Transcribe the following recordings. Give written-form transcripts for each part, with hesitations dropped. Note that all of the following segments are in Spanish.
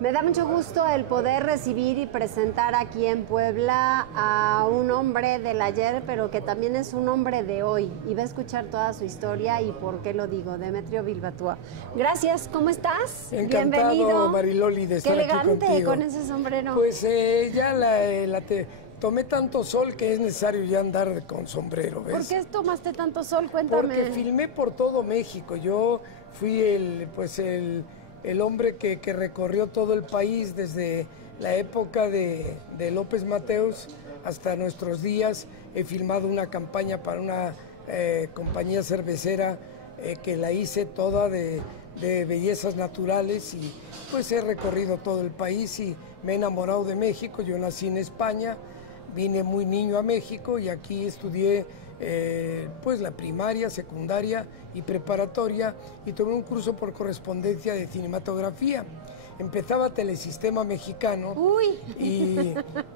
Me da mucho gusto el poder recibir y presentar aquí en Puebla a un hombre del ayer, pero que también es un hombre de hoy. Y va a escuchar toda su historia y por qué lo digo, Demetrio Bilbatúa. Gracias, ¿cómo estás? Encantado, bienvenido. Mariloli, de estar aquí contigo. Qué elegante con ese sombrero. Pues tomé tanto sol que es necesario ya andar con sombrero, ¿ves? ¿Por qué tomaste tanto sol? Cuéntame. Porque filmé por todo México. Yo fui el hombre que recorrió todo el país desde la época de López Mateos hasta nuestros días. He filmado una campaña para una compañía cervecera que la hice toda de bellezas naturales y pues he recorrido todo el país y me he enamorado de México. Yo nací en España, vine muy niño a México y aquí estudié pues la primaria, secundaria y preparatoria y tomé un curso por correspondencia de cinematografía. Empezaba Telesistema Mexicano. Uy.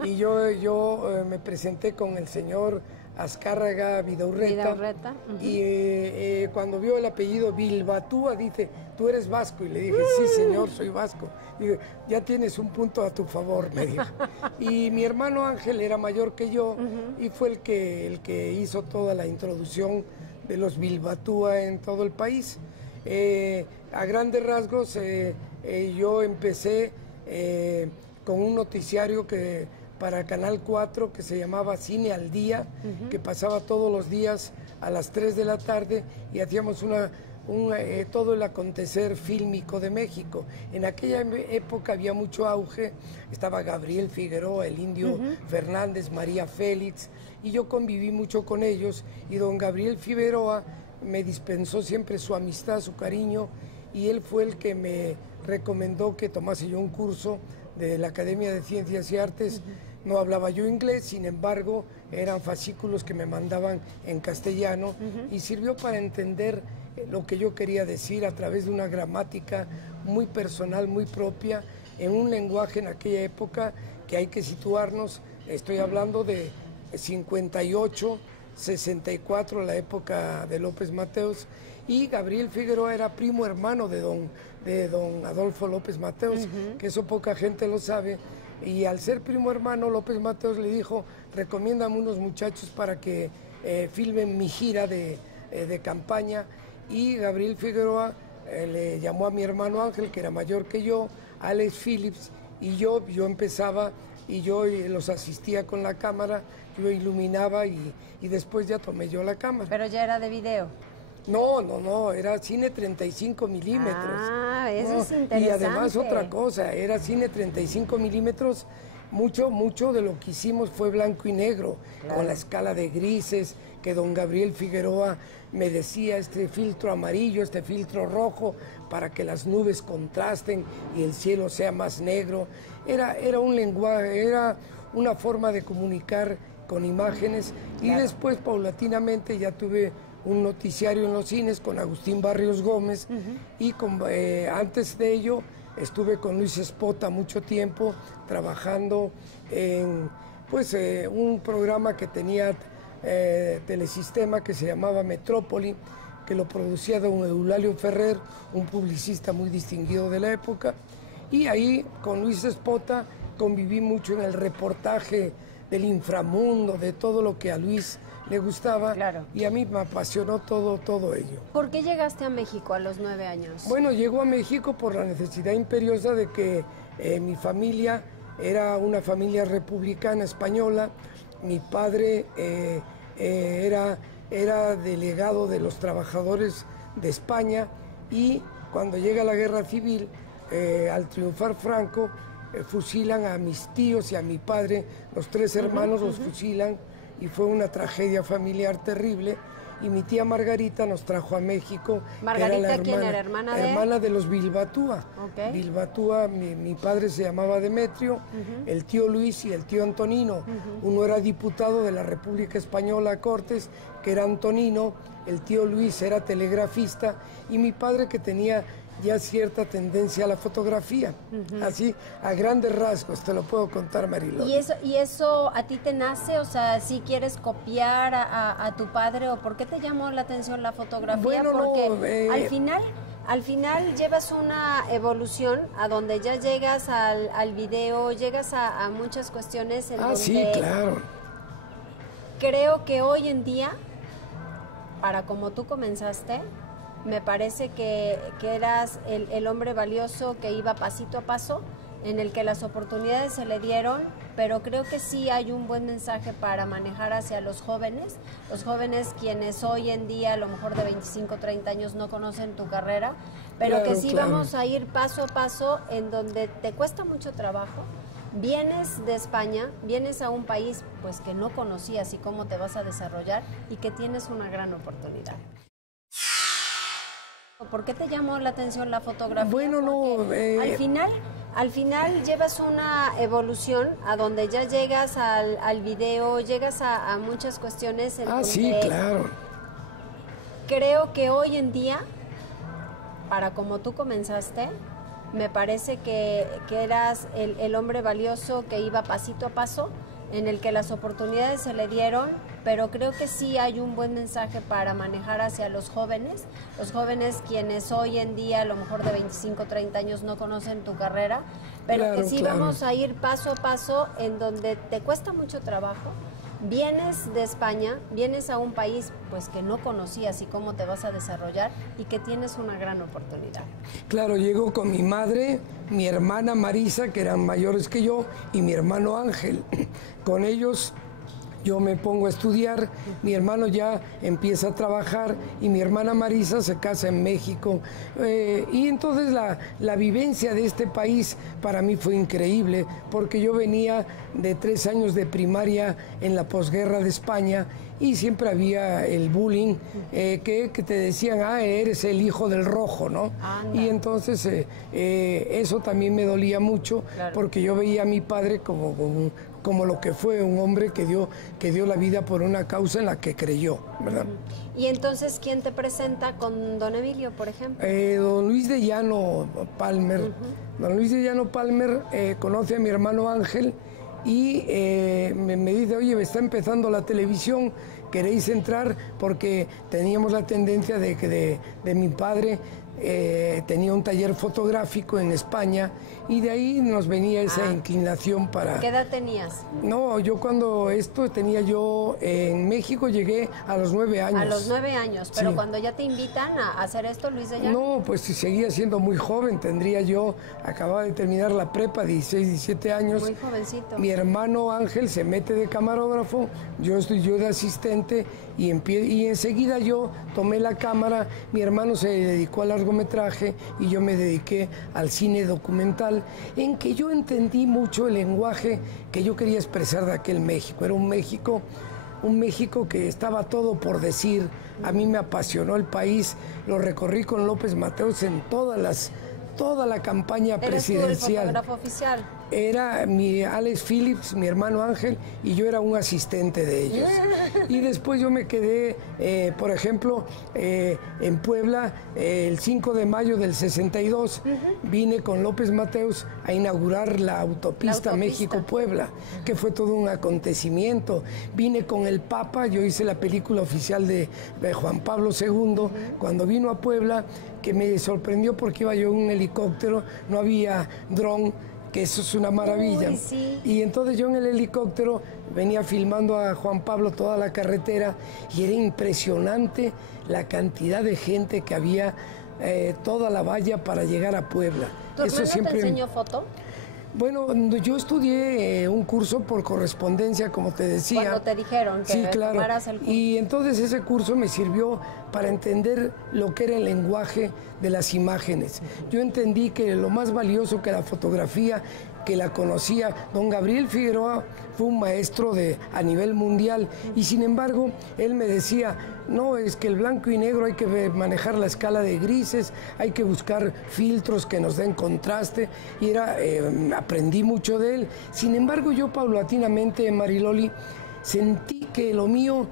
Y yo me presenté con el señor Azcárraga Vidaurreta. Y cuando vio el apellido Bilbatúa dice, tú eres vasco, y le dije, sí señor, soy vasco. Dije, ya tienes un punto a tu favor, me dijo. Y mi hermano Ángel era mayor que yo y fue el que hizo toda la introducción de los Bilbatúa en todo el país. A grandes rasgos yo empecé con un noticiario para Canal 4 que se llamaba Cine al Día, que pasaba todos los días a las 3 de la tarde y hacíamos todo el acontecer fílmico de México. En aquella época había mucho auge, estaba Gabriel Figueroa, el Indio Fernández, María Félix, y yo conviví mucho con ellos, y don Gabriel Figueroa me dispensó siempre su amistad, su cariño, y él fue el que me recomendó que tomase yo un curso de la Academia de Ciencias y Artes. No hablaba yo inglés, sin embargo, eran fascículos que me mandaban en castellano y sirvió para entender lo que yo quería decir a través de una gramática muy personal, muy propia, en un lenguaje en aquella época que hay que situarnos. Estoy hablando de 58, 64, la época de López Mateos, y Gabriel Figueroa era primo hermano de don Adolfo López Mateos, que eso poca gente lo sabe, y al ser primo hermano, López Mateos le dijo, recomiéndame unos muchachos para que filmen mi gira de campaña, y Gabriel Figueroa le llamó a mi hermano Ángel, que era mayor que yo, Alex Phillips, y yo empezaba, y yo los asistía con la cámara, yo iluminaba y después ya tomé yo la cámara. Pero ya era de video. No, era cine 35 milímetros. Ah, eso es interesante. Y además otra cosa, era cine 35 milímetros, mucho de lo que hicimos fue blanco y negro, claro, con la escala de grises, que don Gabriel Figueroa me decía, este filtro amarillo, este filtro rojo, para que las nubes contrasten y el cielo sea más negro. Era un lenguaje, era una forma de comunicar con imágenes, claro. Y después paulatinamente ya tuve un noticiario en los cines con Agustín Barrios Gómez y antes de ello estuve con Luis Espota mucho tiempo trabajando en un programa que tenía Telesistema que se llamaba Metrópoli, que lo producía don Eulalio Ferrer, un publicista muy distinguido de la época, y ahí con Luis Espota conviví mucho en el reportaje del inframundo, de todo lo que a Luis le gustaba, claro, y a mí me apasionó todo ello. ¿Por qué llegaste a México a los 9 años? Bueno, llego a México por la necesidad imperiosa de que mi familia era una familia republicana española. Mi padre era delegado de los trabajadores de España y cuando llega la guerra civil, al triunfar Franco, fusilan a mis tíos y a mi padre, los 3 hermanos los fusilan, y fue una tragedia familiar terrible, y mi tía Margarita nos trajo a México. ¿Margarita quién era? Hermana de los Bilbatúa. Okay. Bilbatúa, mi padre se llamaba Demetrio, el tío Luis y el tío Antonino. Uno era diputado de la República Española a Cortes, que era Antonino, el tío Luis era telegrafista, y mi padre, que tenía ya cierta tendencia a la fotografía, así a grandes rasgos, te lo puedo contar, Mariloli. ¿Y eso a ti te nace? O sea, ¿si quieres copiar a tu padre o por qué te llamó la atención la fotografía? Bueno, porque al final al final llevas una evolución a donde ya llegas al video, llegas a muchas cuestiones en donde... Sí, claro. Creo que hoy en día, para como tú comenzaste, me parece que eras el hombre valioso que iba pasito a paso, en el que las oportunidades se le dieron, pero creo que sí hay un buen mensaje para manejar hacia los jóvenes quienes hoy en día, a lo mejor de 25, 30 años, no conocen tu carrera, pero que sí vamos a ir paso a paso en donde te cuesta mucho trabajo. Vienes de España, vienes a un país pues que no conocías y cómo te vas a desarrollar y que tienes una gran oportunidad. ¿Por qué te llamó la atención la fotografía? Bueno, no... Al final llevas una evolución a donde ya llegas al video, llegas a muchas cuestiones en donde... sí, claro. Creo que hoy en día, para como tú comenzaste, me parece que eras el hombre valioso que iba pasito a paso, en el que las oportunidades se le dieron, pero creo que sí hay un buen mensaje para manejar hacia los jóvenes quienes hoy en día, a lo mejor de 25, 30 años, no conocen tu carrera, pero que sí vamos a ir paso a paso en donde te cuesta mucho trabajo. Vienes de España, vienes a un país pues que no conocías y cómo te vas a desarrollar y que tienes una gran oportunidad. Claro, llego con mi madre, mi hermana Marisa, que eran mayores que yo, y mi hermano Ángel. Con ellos yo me pongo a estudiar, mi hermano ya empieza a trabajar y mi hermana Marisa se casa en México. Y entonces la vivencia de este país para mí fue increíble, porque yo venía de 3 años de primaria en la posguerra de España y siempre había el bullying, que te decían, eres el hijo del rojo, ¿no? Anda. Y entonces eso también me dolía mucho, porque yo veía a mi padre como lo que fue, un hombre que dio la vida por una causa en la que creyó, ¿verdad? Y entonces, ¿quién te presenta con don Emilio, por ejemplo? Don Luis de Llano Palmer. Don Luis de Llano Palmer conoce a mi hermano Ángel y me dice, oye, me está empezando la televisión, ¿queréis entrar? Porque teníamos la tendencia de que de mi padre tenía un taller fotográfico en España y de ahí nos venía esa inclinación para... ¿Qué edad tenías? No, yo cuando tenía yo en México llegué a los 9 años. A los 9 años, pero cuando ya te invitan a hacer esto, Luis de Llano. No, pues seguía siendo muy joven, acababa de terminar la prepa, 16, 17 años. Muy jovencito. Mi hermano Ángel se mete de camarógrafo, yo estoy de asistente y enseguida yo tomé la cámara, mi hermano se dedicó al largometraje y yo me dediqué al cine documental, en que yo entendí mucho el lenguaje que yo quería expresar de aquel México. Era un México que estaba todo por decir. A mí me apasionó el país, lo recorrí con López Mateos en toda la campaña presidencial. ¿Eres tú el fotógrafo oficial? Era Alex Phillips, mi hermano Ángel, y yo era un asistente de ellos. Y después yo me quedé, por ejemplo, en Puebla, el 5 de mayo del 62, vine con López Mateos a inaugurar la autopista México-Puebla, que fue todo un acontecimiento. Vine con el Papa, yo hice la película oficial de Juan Pablo II, cuando vino a Puebla, que me sorprendió porque iba yo en un helicóptero, no había dron, que eso es una maravilla. Sí. Y entonces yo en el helicóptero venía filmando a Juan Pablo toda la carretera y era impresionante la cantidad de gente que había, toda la valla para llegar a Puebla. ¿Tu hermano te enseñó foto? Bueno, yo estudié un curso por correspondencia, como te decía. Cuando te dijeron que tomaras el curso. Y entonces ese curso me sirvió para entender lo que era el lenguaje de las imágenes. Yo entendí que lo más valioso que la fotografía, que la conocía, don Gabriel Figueroa fue un maestro a nivel mundial y sin embargo él me decía, no, es que el blanco y negro hay que manejar la escala de grises, hay que buscar filtros que nos den contraste y aprendí mucho de él. Sin embargo yo paulatinamente, Mariloli, sentí que lo mío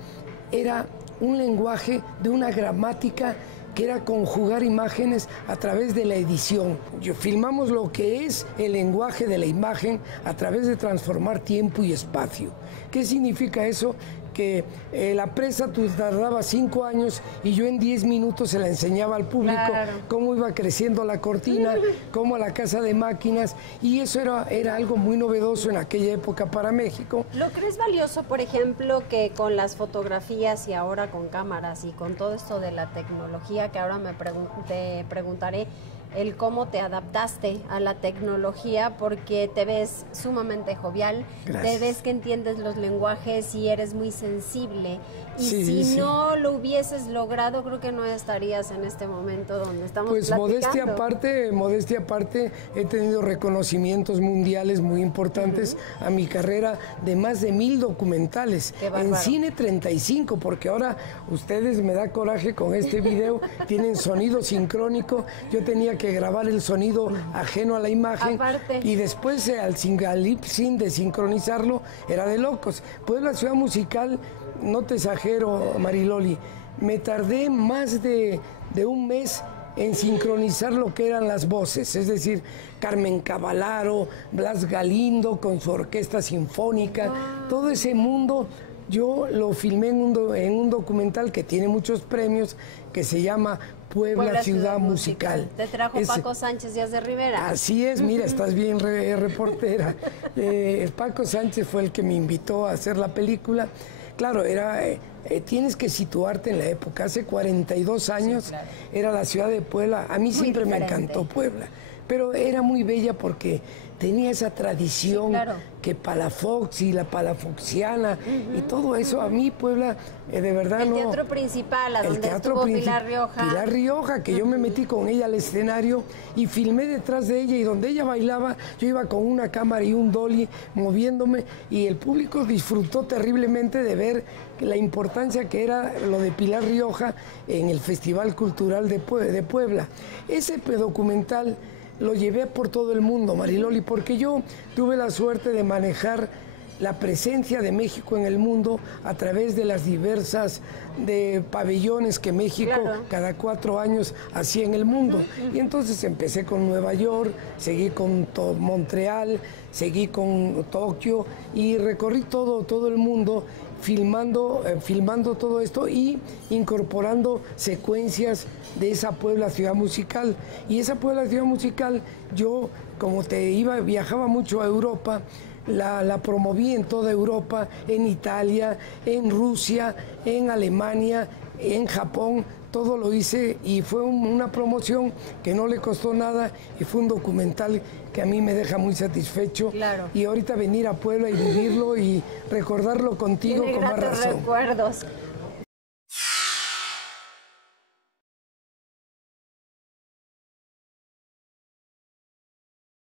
era un lenguaje de una gramática que era conjugar imágenes a través de la edición. Filmamos lo que es el lenguaje de la imagen a través de transformar tiempo y espacio. ¿Qué significa eso? porque la presa tú tardaba 5 años y yo en 10 minutos se la enseñaba al público, claro, cómo iba creciendo la cortina, cómo la casa de máquinas, y eso era algo muy novedoso en aquella época para México. ¿Lo crees valioso, por ejemplo, que con las fotografías y ahora con cámaras y con todo esto de la tecnología, que ahora te preguntaré, el cómo te adaptaste a la tecnología, porque te ves sumamente jovial, gracias, te ves que entiendes los lenguajes y eres muy sensible, y sí, si no lo hubieses logrado, creo que no estarías en este momento donde estamos platicando. Modestia aparte, he tenido reconocimientos mundiales muy importantes a mi carrera, de más de 1000 documentales, en cine 35, porque ahora ustedes, me da coraje con este video, tienen sonido sincrónico, yo tenía que grabar el sonido ajeno a la imagen, y después al lip sync de sincronizarlo, era de locos. Pues la ciudad musical, no te exagero, Mariloli, me tardé más de un mes en sincronizar lo que eran las voces, es decir, Carmen Cavallaro, Blas Galindo con su orquesta sinfónica, todo ese mundo. Yo lo filmé en un documental que tiene muchos premios, que se llama Puebla Ciudad Musical. Te trajo Paco Sánchez Díaz de Rivera. Así es, mira, estás bien reportera. Paco Sánchez fue el que me invitó a hacer la película. Claro, tienes que situarte en la época. Hace 42 años, sí, claro, era la ciudad de Puebla. A mí muy siempre diferente. Me encantó Puebla, pero era muy bella porque tenía esa tradición, sí, claro, que Palafox y la palafoxiana y todo eso. A mí Puebla, de verdad el teatro principal, a donde estuvo Pilar Rioja. Pilar Rioja, que yo me metí con ella al escenario y filmé detrás de ella, y donde ella bailaba, yo iba con una cámara y un dolly moviéndome, y el público disfrutó terriblemente de ver la importancia que era lo de Pilar Rioja en el Festival Cultural de Puebla. Ese documental lo llevé por todo el mundo, Mariloli, porque yo tuve la suerte de manejar la presencia de México en el mundo a través de las diversas pabellones que México, claro, cada 4 años hacía en el mundo. Y entonces empecé con Nueva York, seguí con Montreal, seguí con Tokio, y recorrí todo el mundo filmando todo esto y incorporando secuencias de esa Puebla Ciudad Musical. Y esa Puebla Ciudad Musical, yo, como viajaba mucho a Europa, la promoví en toda Europa, en Italia, en Rusia, en Alemania, en Japón. Todo lo hice, y fue una promoción que no le costó nada, y fue un documental que a mí me deja muy satisfecho. Claro. Y ahorita venir a Puebla y vivirlo y recordarlo contigo con más razón. Recuerdos.